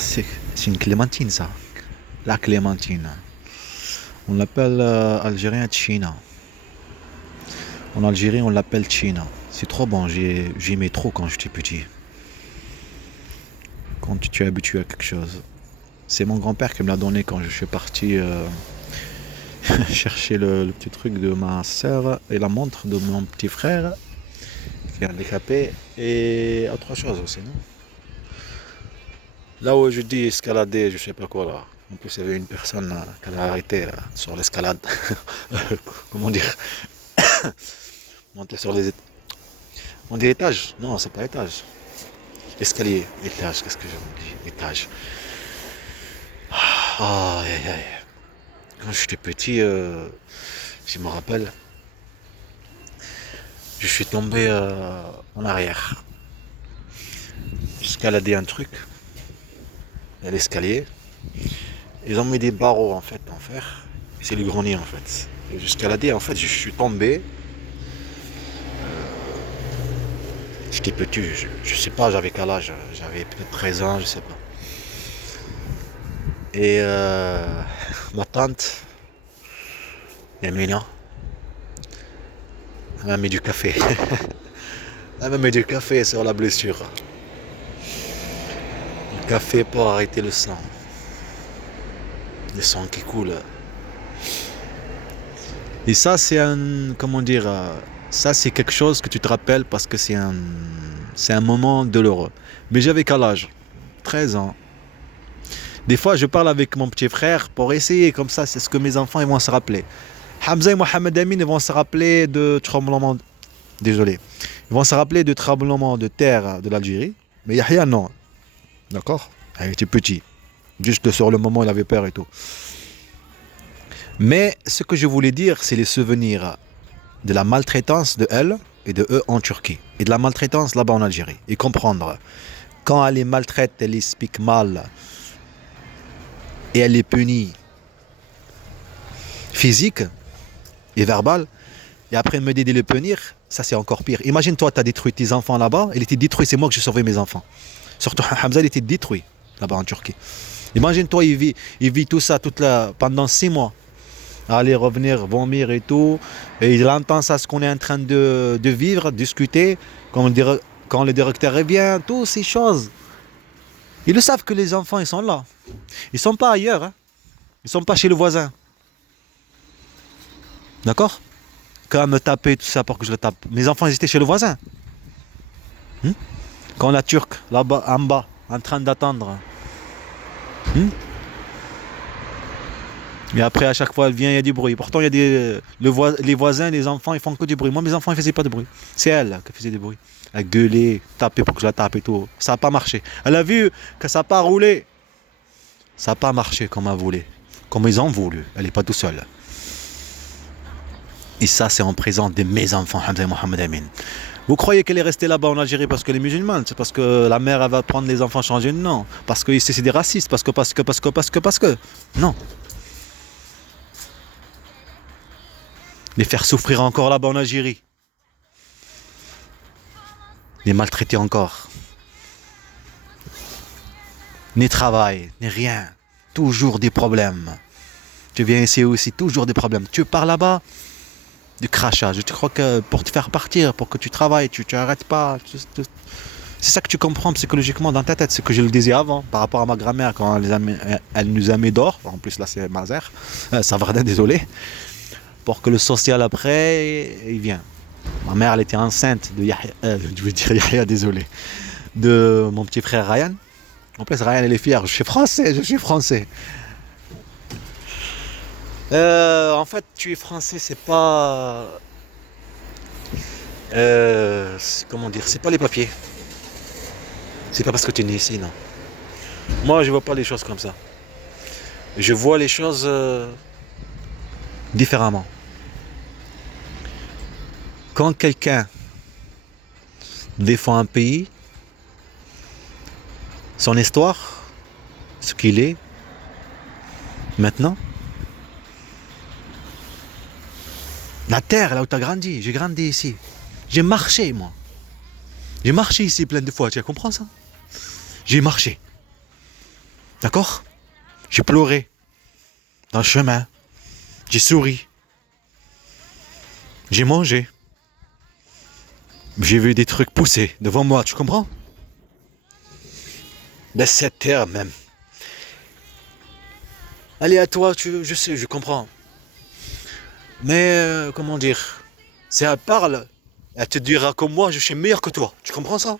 C'est c'est une clémentine, ça. La clémentine. On l'appelle algérien China. En Algérie, on l'appelle China. C'est trop bon, j'aimais trop quand j'étais petit. Quand tu es habitué à quelque chose. C'est mon grand-père qui me l'a donné quand je suis parti chercher le petit truc de ma sœur et la montre de mon petit frère qui est handicapé et autre chose aussi, non? Là où je dis escalader, je sais pas quoi là. En plus, il y avait une personne qui a arrêté là, sur l'escalade. Comment dire? Monter sur les étages. On dit étage? Non, c'est pas étage. Escalier, étage, qu'est-ce que je dis? Étage. Ah, aïe, aïe. Quand j'étais petit, je me rappelle, je suis tombé en arrière. J'ai escaladé un truc, il y a l'escalier. Ils ont mis des barreaux en fait en fer. C'est le grenier en fait. Et j'ai escaladé, en fait, je suis tombé. J'étais petit, je sais pas, j'avais quel âge? J'avais peut-être 13 ans, je sais pas. Et ma tante, Yamina, elle m'a mis du café. Elle m'a mis du café sur la blessure. Du café pour arrêter le sang. Le sang qui coule. Et ça, c'est un, comment dire, ça, c'est quelque chose que tu te rappelles parce que c'est un moment douloureux. Mais j'avais quel âge? 13 ans. Des fois, je parle avec mon petit frère pour essayer, comme ça, c'est ce que mes enfants ils vont se rappeler. Hamza et Mohamed Amin ils vont se rappeler de tremblement. Désolé. Ils vont se rappeler de tremblement de terre de l'Algérie. Mais Yahya, non. D'accord? Il était petit. Juste sur le moment, il avait peur et tout. Mais ce que je voulais dire, c'est les souvenirs de la maltraitance de elle et de eux en Turquie. Et de la maltraitance là-bas en Algérie. Et comprendre, quand elle les maltraite, elle les explique mal et elle les punit physique et verbal, et après me dit de les punir, ça c'est encore pire. Imagine-toi, tu as détruit tes enfants là-bas, il était détruit, c'est moi que j'ai sauvé mes enfants. Surtout Hamza, il était détruit là-bas en Turquie. Imagine-toi, il vit tout ça pendant 6 mois. Aller, revenir, vomir et tout. Et il entend ça, ce qu'on est en train de vivre, discuter. Quand le directeur revient, toutes ces choses. Ils le savent que les enfants, ils sont là. Ils sont pas ailleurs. Hein. Ils sont pas chez le voisin. D'accord? Quand me taper, tout ça pour que je le tape. Mes enfants, ils étaient chez le voisin. Hmm. Quand la Turque, là-bas, en bas, en train d'attendre. Hmm. Et après, à chaque fois, elle vient, il y a du bruit. Pourtant, il y a les voisins, les enfants, ils font que du bruit. Moi, mes enfants, ils faisaient pas de bruit. C'est elle qui faisait du bruit. Elle gueulait, tapait pour que je la tape et tout. Ça n'a pas marché. Elle a vu que ça n'a pas roulé. Ça n'a pas marché comme elle voulait. Comme ils ont voulu. Elle n'est pas tout seule. Et ça, c'est en présence de mes enfants, Hamza et Mohamed Amin. Vous croyez qu'elle est restée là-bas en Algérie parce qu'elle est musulmane? C'est parce que la mère, elle va prendre les enfants changer? Non. Parce que c'est des racistes. Parce que. Non. Les faire souffrir encore là-bas en Algérie. Les maltraiter encore. Ni travail, ni rien. Toujours des problèmes. Tu viens ici aussi, toujours des problèmes. Tu pars là-bas, du crachage. Tu crois que pour te faire partir, pour que tu travailles, tu n'arrêtes pas. C'est ça que tu comprends psychologiquement dans ta tête. C'est ce que je le disais avant, par rapport à ma grand-mère, quand elle nous a mis dehors. En plus, là, c'est Mazer. Savardin, désolé. Pour que le social, après, il vient. Ma mère, elle était enceinte de Yahya, je veux dire Yahya, désolé, de mon petit frère Ryan. En plus, Ryan, elle est fière. Je suis français. En fait, tu es français, c'est pas. Comment dire? C'est pas les papiers. C'est pas parce que tu es né ici, non. Moi, je vois pas les choses comme ça. Je vois les choses différemment. Quand quelqu'un défend un pays, son histoire, ce qu'il est, maintenant, la terre, là où tu as grandi, j'ai grandi ici. J'ai marché, moi. J'ai marché ici plein de fois, tu comprends ça? J'ai marché. D'accord? J'ai pleuré dans le chemin. J'ai souri. J'ai mangé. J'ai vu des trucs pousser devant moi, tu comprends? Ben, cette terre même. Allez, à toi, je sais, je comprends. Mais, comment dire? Si elle parle, elle te dira comme moi, je suis meilleur que toi. Tu comprends ça?